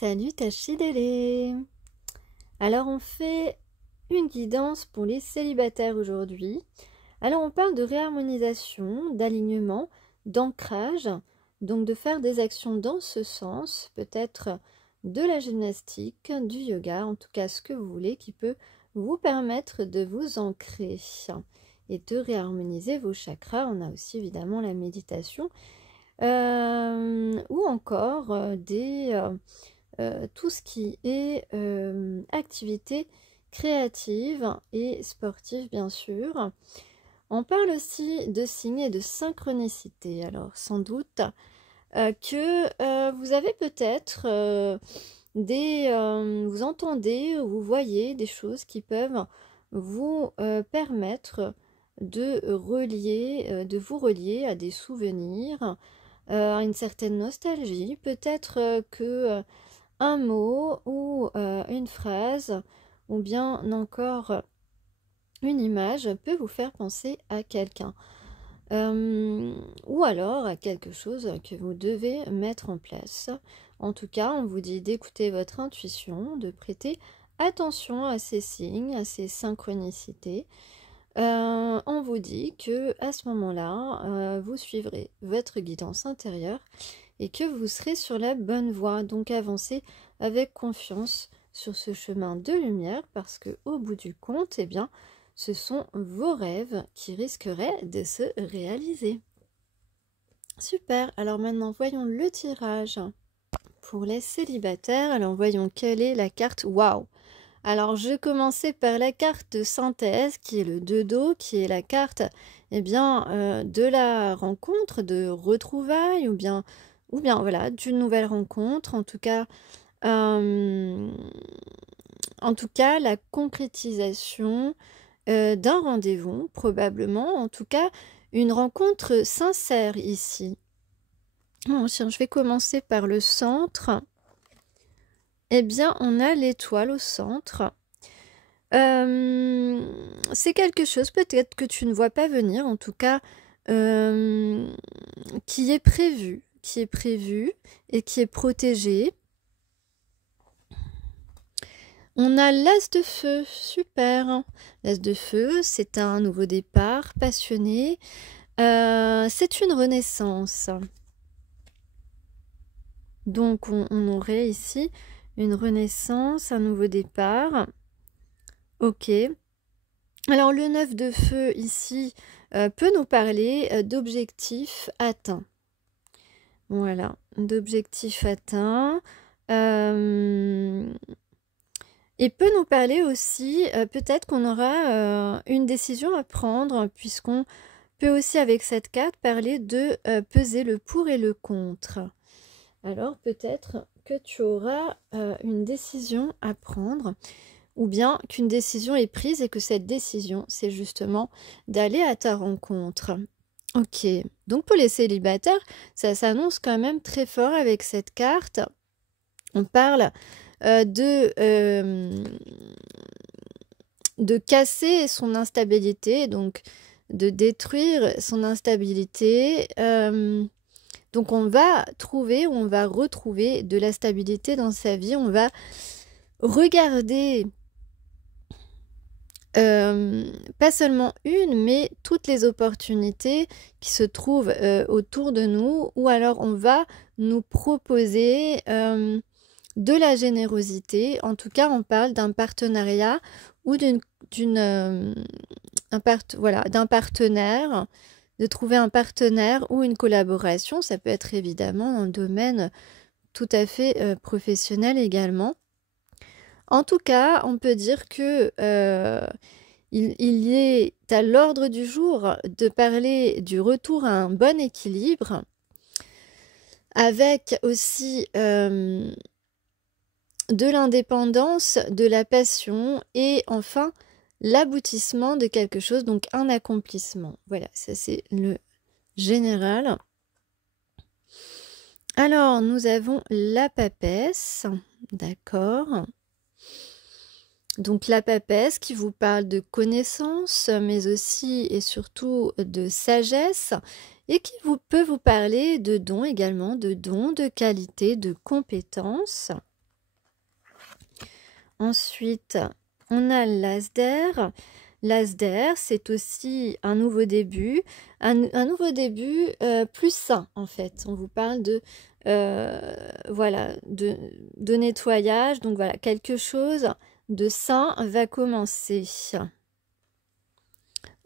Salut Tachidélé. Alors on fait une guidance pour les célibataires aujourd'hui. Alors on parle de réharmonisation, d'alignement, d'ancrage, donc de faire des actions dans ce sens, peut-être de la gymnastique, du yoga, en tout cas ce que vous voulez qui peut vous permettre de vous ancrer et de réharmoniser vos chakras. On a aussi évidemment la méditation ou encore tout ce qui est activité créative et sportive, bien sûr. On parle aussi de signes et de synchronicité. Alors, sans doute que vous avez peut-être vous entendez ou vous voyez des choses qui peuvent vous permettre de vous relier à des souvenirs, à une certaine nostalgie. Peut-être que un mot ou une phrase ou bien encore une image peut vous faire penser à quelqu'un ou alors à quelque chose que vous devez mettre en place. En tout cas, on vous dit d'écouter votre intuition, de prêter attention à ces signes, à ces synchronicités. On vous dit que à ce moment-là, vous suivrez votre guidance intérieure et que vous serez sur la bonne voie. Donc avancez avec confiance sur ce chemin de lumière parce que au bout du compte, eh bien, ce sont vos rêves qui risqueraient de se réaliser. Super, alors maintenant voyons le tirage pour les célibataires. Alors voyons quelle est la carte. Waouh! Alors je commençais par la carte de synthèse qui est le 2 d'eau, qui est la carte de la rencontre, de retrouvailles ou bien voilà, d'une nouvelle rencontre. En tout cas la concrétisation d'un rendez-vous, probablement, en tout cas une rencontre sincère ici. Bon, je vais commencer par le centre. Eh bien, on a l'étoile au centre. C'est quelque chose peut-être que tu ne vois pas venir, en tout cas, qui est prévu et qui est protégé. On a l'as de feu, super. L'as de feu, c'est un nouveau départ passionné. C'est une renaissance. Donc on aurait ici une renaissance, un nouveau départ. Ok. Alors le 9 de feu ici peut nous parler d'objectifs atteints. Voilà, d'objectifs atteints. Et peut nous parler aussi, peut-être qu'on aura une décision à prendre, puisqu'on peut aussi avec cette carte parler de peser le pour et le contre. Alors peut-être que tu auras une décision à prendre, ou bien qu'une décision est prise et que cette décision, c'est justement d'aller à ta rencontre. Ok, donc pour les célibataires, ça s'annonce quand même très fort avec cette carte. On parle de casser son instabilité, donc de détruire son instabilité. Donc on va retrouver de la stabilité dans sa vie. On va regarder pas seulement une, mais toutes les opportunités qui se trouvent autour de nous, ou alors on va nous proposer de la générosité. En tout cas, on parle d'un partenariat ou d'un partenaire, de trouver un partenaire ou une collaboration. Ça peut être évidemment dans le domaine tout à fait professionnel également. En tout cas, on peut dire que il est à l'ordre du jour de parler du retour à un bon équilibre, avec aussi de l'indépendance, de la passion et enfin l'aboutissement de quelque chose, donc un accomplissement. Voilà, ça c'est le général. Alors, nous avons la papesse, d'accord. Donc la papesse qui vous parle de connaissance, mais aussi et surtout de sagesse, et qui peut vous parler de dons également, de dons, de qualités, de compétences. Ensuite, on a l'As d'air. L'As d'air, c'est aussi un nouveau début. Un nouveau début plus sain, en fait. On vous parle de, voilà, de nettoyage. Donc voilà, quelque chose de sain va commencer.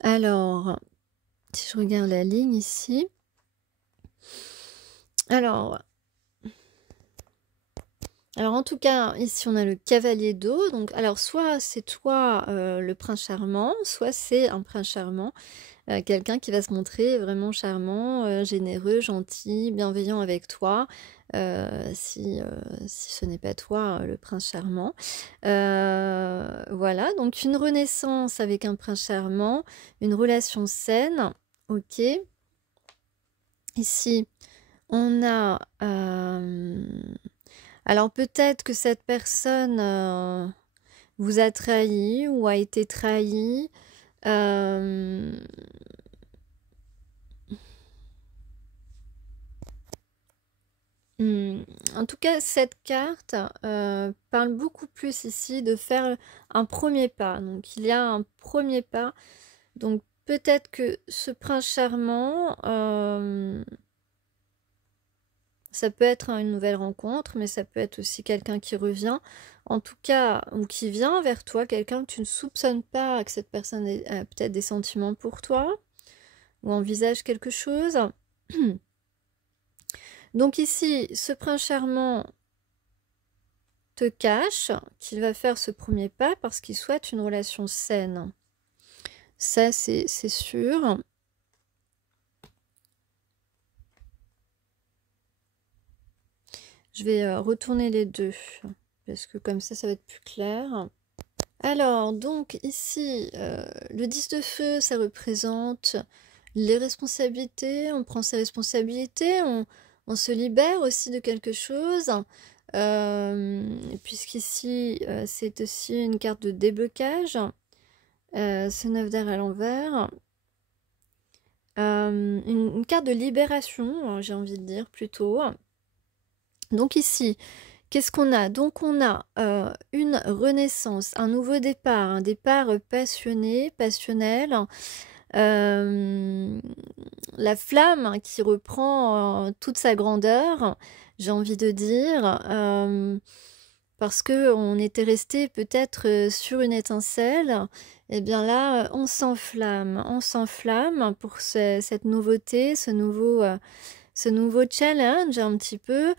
Alors, si je regarde la ligne ici. Alors en tout cas, ici on a le cavalier d'eau. Donc, alors soit c'est toi le prince charmant, soit c'est un prince charmant, quelqu'un qui va se montrer vraiment charmant, généreux, gentil, bienveillant avec toi. Si ce n'est pas toi le prince charmant. Voilà, donc une renaissance avec un prince charmant, une relation saine. Ok. Ici, on a... alors peut-être que cette personne vous a trahi ou a été trahi. En tout cas, cette carte parle beaucoup plus ici de faire un premier pas. Donc il y a un premier pas. Donc peut-être que ce prince charmant... ça peut être une nouvelle rencontre, mais ça peut être aussi quelqu'un qui revient, en tout cas, ou qui vient vers toi, quelqu'un que tu ne soupçonnes pas que cette personne a peut-être des sentiments pour toi, ou envisage quelque chose. Donc ici, ce prince charmant te cache qu'il va faire ce premier pas parce qu'il souhaite une relation saine. Ça, c'est sûr. Je vais retourner les deux, parce que comme ça va être plus clair. Alors, donc ici, le 10 de feu, ça représente les responsabilités. On prend ses responsabilités, on se libère aussi de quelque chose. Puisqu'ici, c'est aussi une carte de déblocage. Ce 9 d'air à l'envers. Une carte de libération, j'ai envie de dire plutôt. Donc ici, qu'est-ce qu'on a? Donc on a une renaissance, un nouveau départ, un départ passionné, passionnel, la flamme qui reprend toute sa grandeur, j'ai envie de dire, parce qu'on était resté peut-être sur une étincelle, et bien là on s'enflamme pour cette nouveauté, ce nouveau challenge un petit peu,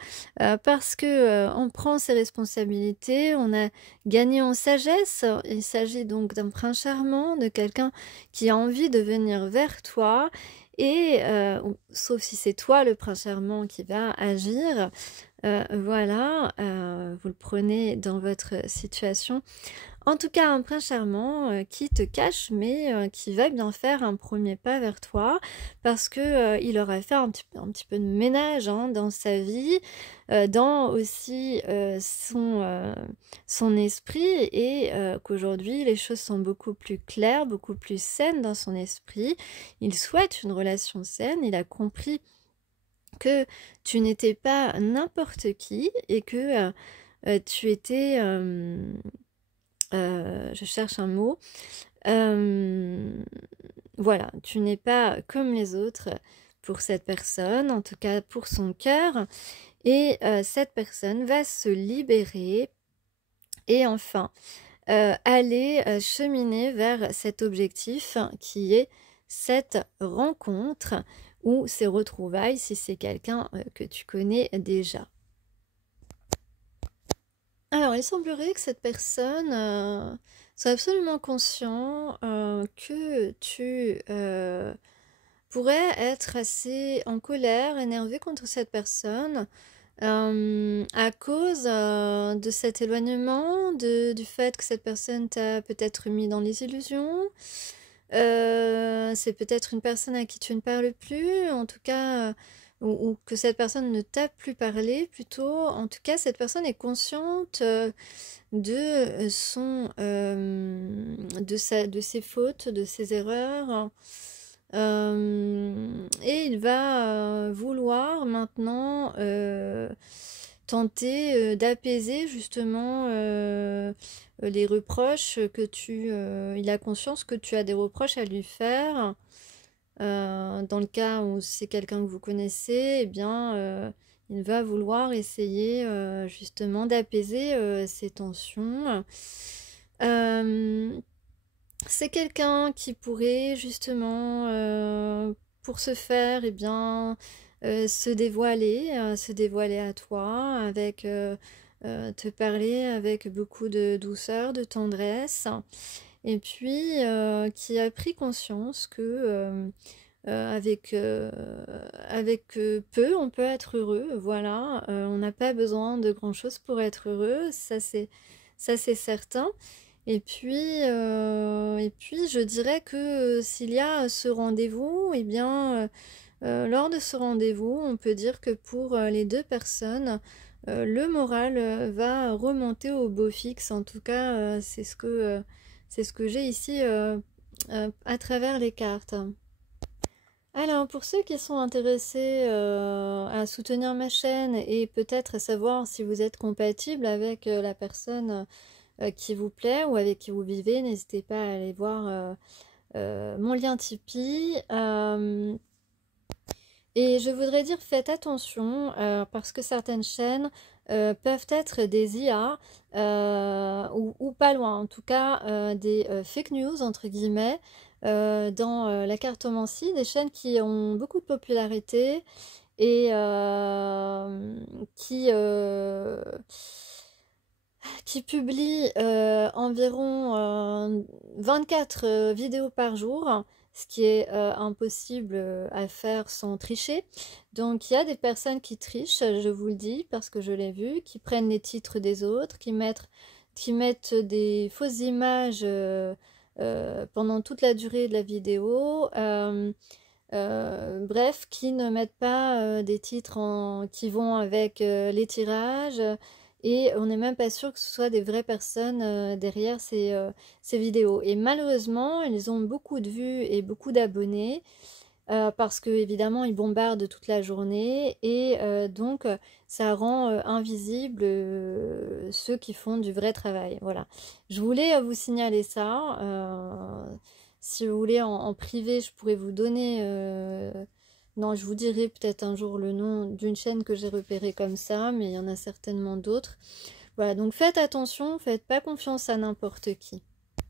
parce que on prend ses responsabilités, on a gagné en sagesse. Il s'agit donc d'un prince charmant, de quelqu'un qui a envie de venir vers toi, et sauf si c'est toi le prince charmant qui va agir, voilà, vous le prenez dans votre situation. En tout cas, un prince charmant qui te cache, mais qui va bien faire un premier pas vers toi, parce que il aura fait un petit peu de ménage dans sa vie, dans aussi son esprit, et qu'aujourd'hui les choses sont beaucoup plus claires, beaucoup plus saines dans son esprit. Il souhaite une relation saine, il a compris que tu n'étais pas n'importe qui, et que tu étais... je cherche un mot. Voilà, tu n'es pas comme les autres pour cette personne, en tout cas pour son cœur. Et cette personne va se libérer et enfin aller cheminer vers cet objectif qui est cette rencontre ou ces retrouvailles si c'est quelqu'un que tu connais déjà. Alors, il semblerait que cette personne soit absolument conscient que tu pourrais être assez en colère, énervé contre cette personne à cause de cet éloignement, du fait que cette personne t'a peut-être mis dans les illusions. C'est peut-être une personne à qui tu ne parles plus, en tout cas, ou que cette personne ne t'a plus parlé, plutôt. En tout cas, cette personne est consciente de ses fautes, de ses erreurs. Et il va vouloir maintenant tenter d'apaiser justement les reproches que il a conscience que tu as des reproches à lui faire. Dans le cas où c'est quelqu'un que vous connaissez, eh bien, il va vouloir essayer justement d'apaiser ces tensions. C'est quelqu'un qui pourrait justement, pour ce faire, eh bien, se dévoiler à toi, te parler avec beaucoup de douceur, de tendresse, et puis qui a pris conscience que avec peu, on peut être heureux. Voilà, on n'a pas besoin de grand-chose pour être heureux, ça c'est certain. Et puis, je dirais que s'il y a ce rendez-vous, eh bien, lors de ce rendez-vous, on peut dire que pour les deux personnes, le moral va remonter au beau fixe. En tout cas, c'est ce que j'ai ici à travers les cartes. Alors, pour ceux qui sont intéressés à soutenir ma chaîne et peut-être savoir si vous êtes compatible avec la personne qui vous plaît ou avec qui vous vivez, n'hésitez pas à aller voir mon lien Tipeee. Et je voudrais dire, faites attention parce que certaines chaînes peuvent être des IA ou pas loin, en tout cas des fake news entre guillemets dans la cartomancie, des chaînes qui ont beaucoup de popularité et qui publie environ 24 vidéos par jour, ce qui est impossible à faire sans tricher. Donc il y a des personnes qui trichent, je vous le dis, parce que je l'ai vu, qui prennent les titres des autres, qui mettent des fausses images pendant toute la durée de la vidéo. Bref, qui ne mettent pas des titres qui vont avec les tirages, et on n'est même pas sûr que ce soit des vraies personnes derrière ces vidéos. Et malheureusement, ils ont beaucoup de vues et beaucoup d'abonnés parce que évidemment ils bombardent toute la journée et donc ça rend invisible ceux qui font du vrai travail. Voilà, je voulais vous signaler ça. Si vous voulez en privé, je pourrais vous donner non, je vous dirai peut-être un jour le nom d'une chaîne que j'ai repérée comme ça, mais il y en a certainement d'autres. Voilà, donc faites attention, faites pas confiance à n'importe qui.